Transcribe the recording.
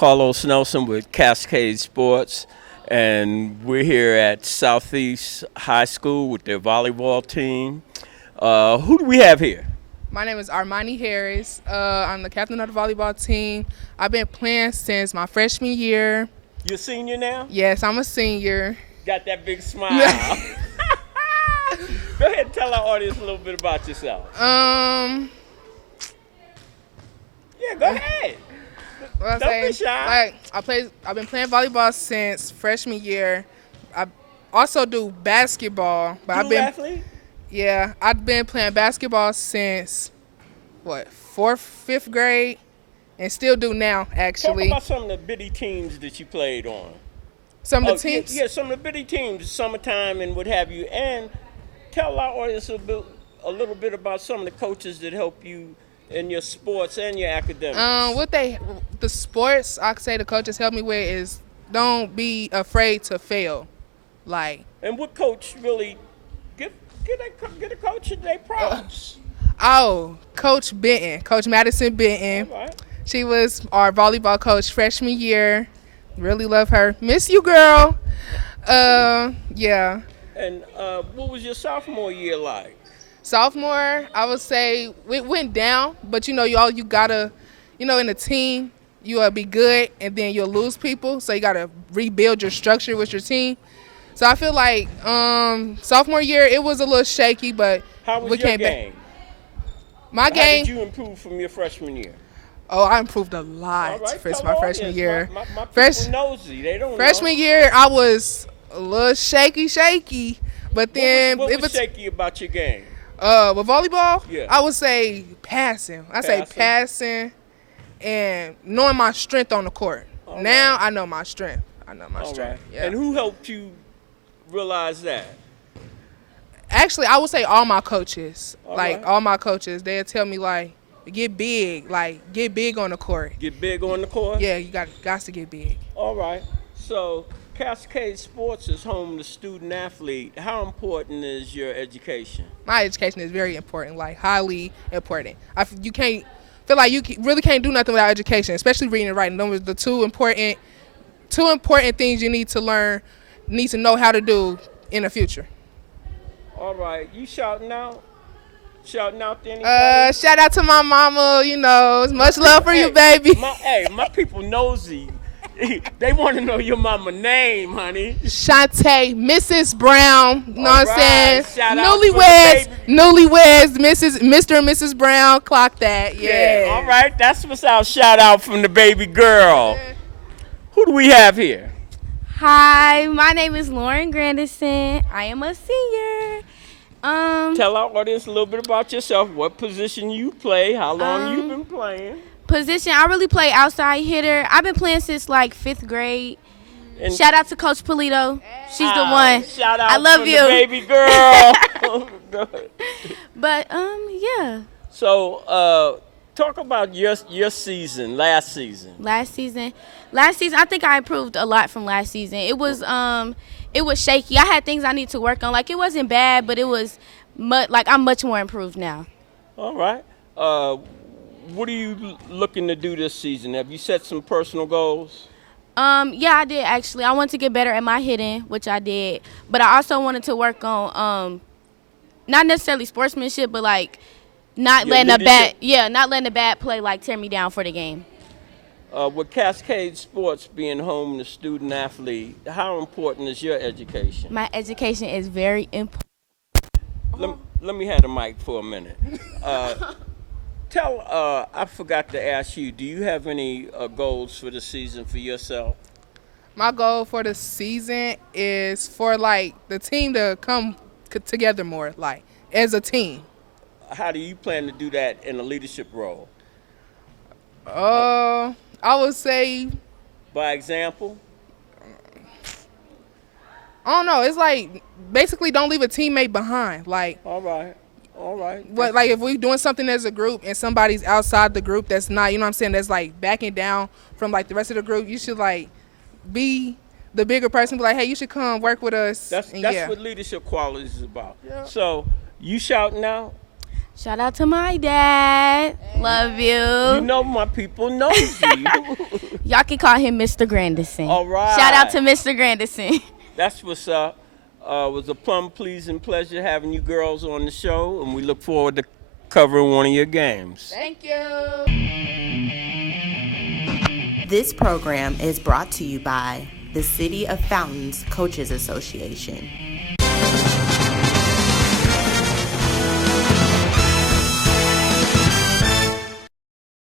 Carlos Nelson with Cascade Sports, and we're here at Southeast High School with their volleyball team. Who do we have here? My name is Armani Harris. I'm the captain of the volleyball team. I've been playing since my freshman year. You're a senior now? Yes, I'm a senior. Got that big smile. Go ahead and tell our audience a little bit about yourself. um, Yeah, go ahead. what I Don't say, be shy. I've been playing volleyball since freshman year. I also do basketball, but True athlete? I've been playing basketball since fourth, fifth grade, and still do now Talk actually. about some of the bitty teams that you played on. Some of the Yeah, teams. yeah, some of the bitty teams, summertime and what have you. And tell our audience a little bit about some of the coaches that help you in your sports and your academics. The sports I could say the coaches help me with is don't be afraid to fail. Like, And what coach really get a coach their props? Coach Benton, Coach Madison Benton. All right. She was our volleyball coach freshman year. Really love her. Miss you, girl. Yeah. And what was your sophomore year like? Sophomore, I would say it went down, but you gotta, in a team, you'll be good and then you'll lose people. So you gotta rebuild your structure with your team. So I feel like sophomore year it was a little shaky, but How was we your came back. game? My How game, did you improve from your freshman year? I improved a All lot right, for tell my the freshman audience. year. My Fresh- people nosy. They don't Freshman know. year, I was a little shaky, but then What it was was shaky about your game? with volleyball. Yeah. I would say passing. Passing and knowing my strength on the court. All Now right. I know my strength. I know my All right. strength. Yeah. And who helped you realize that? Actually, I would say all my coaches. All like right. all my coaches, they'll tell me get big, get big on the court. Get big on the court? Yeah, you got to get big. All right. So Cascade Sports is home to student athlete. How important is your education? My education is very important, like highly important. You can't feel like really can't do nothing without education, especially reading and writing. Those are the two important things you need to learn, need to know how to do in the future. All right. You shouting out? Shouting out to anybody? Shout out to my mama. Much love for you, baby. My people nosy. They want to know your mama name, honey. Shantae, Mrs. Brown. You know what I'm saying? Shout out for the baby. Newlyweds, Mr. and Mrs. Brown. Clock that. Yeah. All right. That's what's our shout out from the baby girl. Who do we have here? Hi, my name is Lauren Grandison. I am a senior. Tell our audience a little bit about yourself. What position you play? How long you've been playing? Position, I really play outside hitter. I've been playing since like 5th grade. And Shout out to Coach Polito. She's the one. Shout out I love from you. the baby girl. Go ahead. But yeah. So, talk about your season, last season. Last season, I think I improved a lot from last season. It was shaky. I had things I need to work on. Like it wasn't bad, but it was I'm much more improved now. All right. What are you looking to do this season? Have you set some personal goals? Yeah, I did actually. I wanted to get better at my hitting, which I did. But I also wanted to work on not necessarily sportsmanship, but like not Your letting leadership. not letting a bad play like tear me down for the game. With Cascade Sports being home to student athlete, how important is your education? My education is very important. Let me have the mic for a minute. I forgot to ask you, do you have any goals for the season for yourself? My goal for the season is for the team to come together more, as a team. How do you plan to do that in a leadership role? I would say, By example? I don't know. It's basically don't leave a teammate behind. All right. If we doing something as a group and somebody's outside the group that's not, you know what I'm saying, that's backing down from the rest of the group, you should be the bigger person. Be like, hey, you should come work with us. That's and what leadership qualities is about. Yeah. So you shouting out? Shout out to my dad. Love you. You know my people know you. Y'all can call him Mr. Grandison. All right. Shout out to Mr. Grandison. That's what's up. It was a plum pleasing pleasure having you girls on the show, and we look forward to covering one of your games. Thank you. This program is brought to you by the City of Fountains Coaches Association.